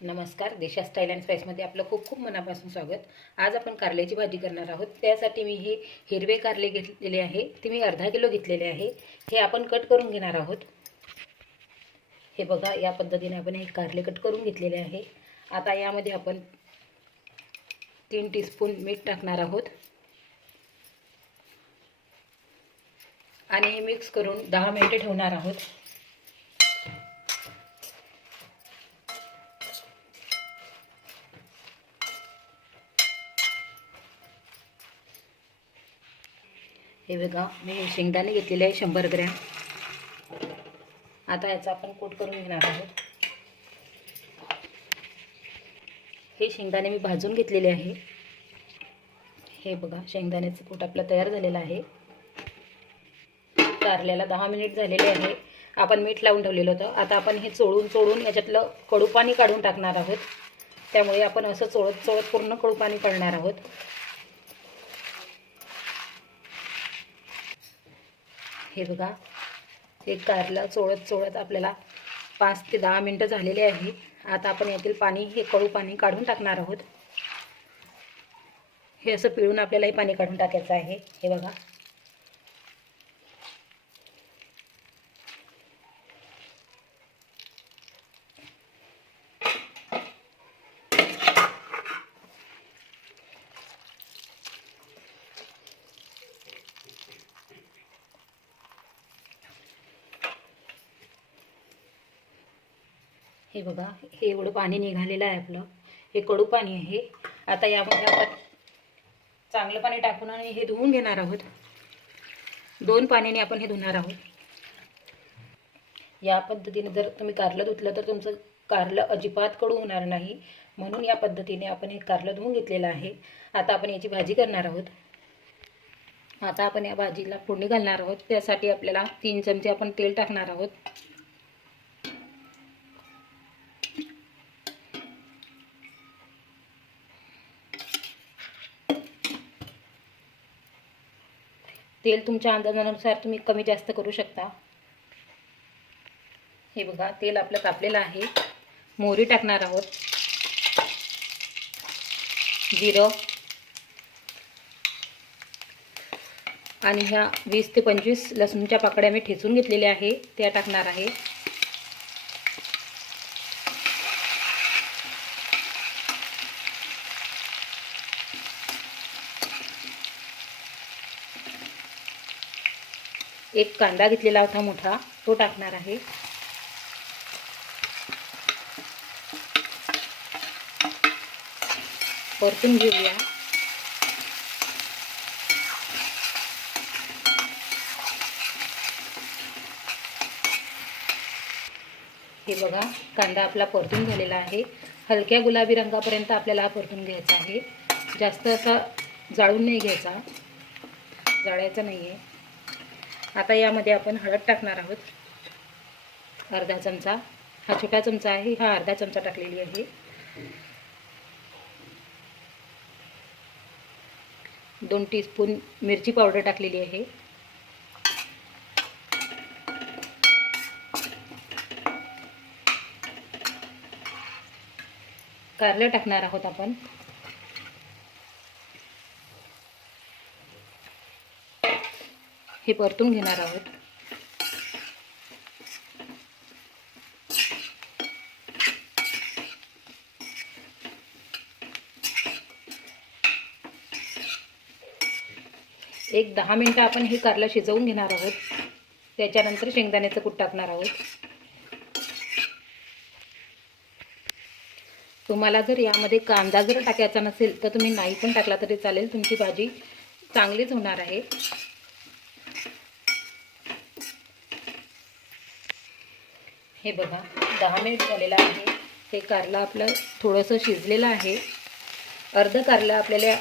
नमस्कार देशा style and स्पाईसमध्ये आपलं खूप खूप मनापासून स्वागत. आज आपण कारल्याची भाजी करणार आहोत. त्यासाठी मी हे हिरवे कारले घेतलेले आहे. ते मी अर्धा किलो घेतलेले आहे. हे आपण कट करून घेणार आहोत. हे बघा या पद्धतीने आपण हे कारले कट करून घेतलेले आहे. आता यामध्ये आपण तीन टीस्पून मीठ टाकणार आहोत. आणि हे मिक्स करून दहा मिनिटे ठेवणार आहोत. हे बघा मी शेंगदाणे घेतलेले आहे शंभर ग्रॅम. आता याचा आपण कोट करून घेणार आहोत. हे शेंगदाणे मी भाजून घेतलेले आहे. हे बघा शेंगदाण्याचं कूट आपलं तयार झालेलं आहे. कारल्याला दहा मिनिट झालेले आहे. आपण मीठ लावून ठेवलेलं होतं. आता आपण हे चोळून चोळून याच्यातलं कडू पाणी काढून टाकणार आहोत. त्यामुळे आपण असं चोळत चोळत पूर्ण कडू पाणी काढणार आहोत. हे बघा. हे कारला चोळत चोळत आपल्याला पाच ते दहा मिनटं झालेले आहे. आता आपण यातील पाणी हे कळू पाणी काढून टाकणार आहोत. हे असं पिळून आपल्याला हे पाणी काढून टाकायचं आहे. हे बघा. हे बघा हे एवढं पाणी निघालेलं आहे आपलं. हे कडू पाणी आहे. आता यामध्ये आपण चांगलं पाणी टाकून आणि हे धुवून घेणार आहोत. दोन पाण्याने आपण हे धुणार आहोत. या पद्धतीने जर तुम्ही कारलं धुतलं तर तुमचं कारलं अजिबात कडू होणार नाही. म्हणून या पद्धतीने आपण हे कारलं धुवून घेतलेलं आहे. आता आपण याची भाजी करणार आहोत. आता आपण या भाजीला फोडणी घालणार आहोत. त्यासाठी आपल्याला तीन चमचे आपण तेल टाकणार आहोत. तेल तुमच्या अंदाजानुसार तुम्ही कमी जास्त करू शकता. हे बघा तेल आपलं तापलेलं आहे. मोहरी टाकणार आहोत. जिरं. आणि ह्या वीस ते पंचवीस लसूणच्या पाकड्या मी ठेचून घेतलेल्या आहे त्या टाकणार आहे. एक कांदा घेतलेला होता मोठा तो टाकणार आहे. परतून घेऊया. हे बघा कांदा आपला परतून झालेला आहे. हलक्या गुलाबी रंगापर्यंत आपल्याला हा परतून घ्यायचा आहे. जास्त असा जाळून नाही घ्यायचा. जाळायचा नाही आहे आता यामध्ये आपण हळद टाकणार आहोत. अर्धा चमचा. हा छोटा चमचा आहे. हा अर्धा चमचा टाकलेली आहे. दोन टीस्पून मिरची पावडर टाकलेली आहे. कारलं टाकणार आहोत आपण. हे परतून घेणार आहोत. एक दहा मिनटं आपण हे कारलं शिजवून घेणार आहोत. त्याच्यानंतर शेंगदाण्याचं कूट टाकणार आहोत. तुम्हाला जर यामध्ये कांदा जर टाकायचा नसेल तर तुम्ही नाही पण टाकला तरी चालेल. तुमची भाजी चांगलीच होणार आहे. हे बघा दहा मिनिट झालेलं आहे. हे कारलं आपलं थोडंसं शिजलेलं आहे. अर्ध कारलं आपल्याला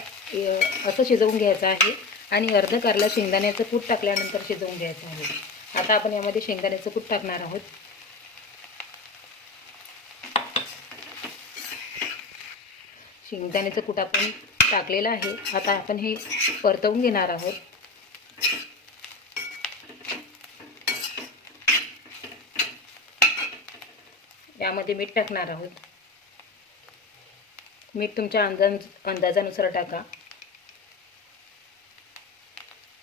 असं शिजवून घ्यायचं आहे आणि अर्ध कारला शेंगदाण्याचं कूट टाकल्यानंतर शिजवून घ्यायचं आहे. आता आपण यामध्ये शेंगदाण्याचं कूट टाकणार आहोत. शेंगदाण्याचं कूट आपण टाकलेलं आहे. आता आपण हे परतवून घेणार आहोत. यामध्ये मीठ टाकणार आहोत. मीठ तुमच्या अंदाज अंदाजानुसार टाका.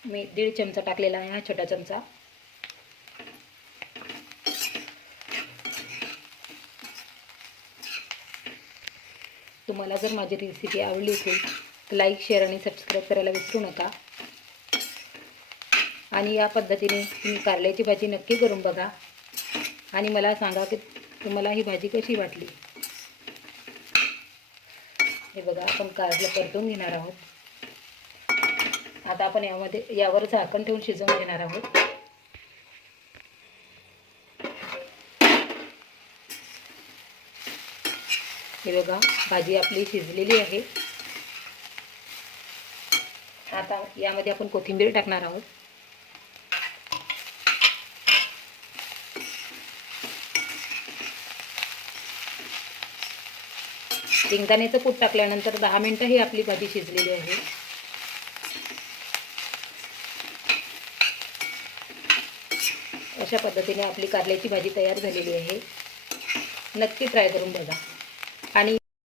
मी दीड चमचा टाकलेला आहे हा छोटा चमचा. तुम्हाला जर माझी रेसिपी आवडली असेल तर लाईक शेअर आणि सबस्क्राईब करायला विसरू नका. आणि या पद्धतीने तुम्ही कारल्याची भाजी नक्की करून बघा. आणि मला सांगा की तुम्हाला ही भाजी कशी वाटली? हे बघा आपण कारलं परतून घेणार आहोत. आता आपण यामध्ये यावर झाकण ठेवून शिजवून घेणार आहोत. हे बघा भाजी आपली शिजलेली आहे. आता यामध्ये आपण कोथिंबीर टाकणार आहोत. शेंगदाण्याचं कूट टाकल्यानंतर दहा मिनटं ही आपली भाजी शिजलेली आहे. अशा पद्धतीने आपली कारल्याची भाजी तयार झालेली आहे. नक्की ट्राय करून बघा.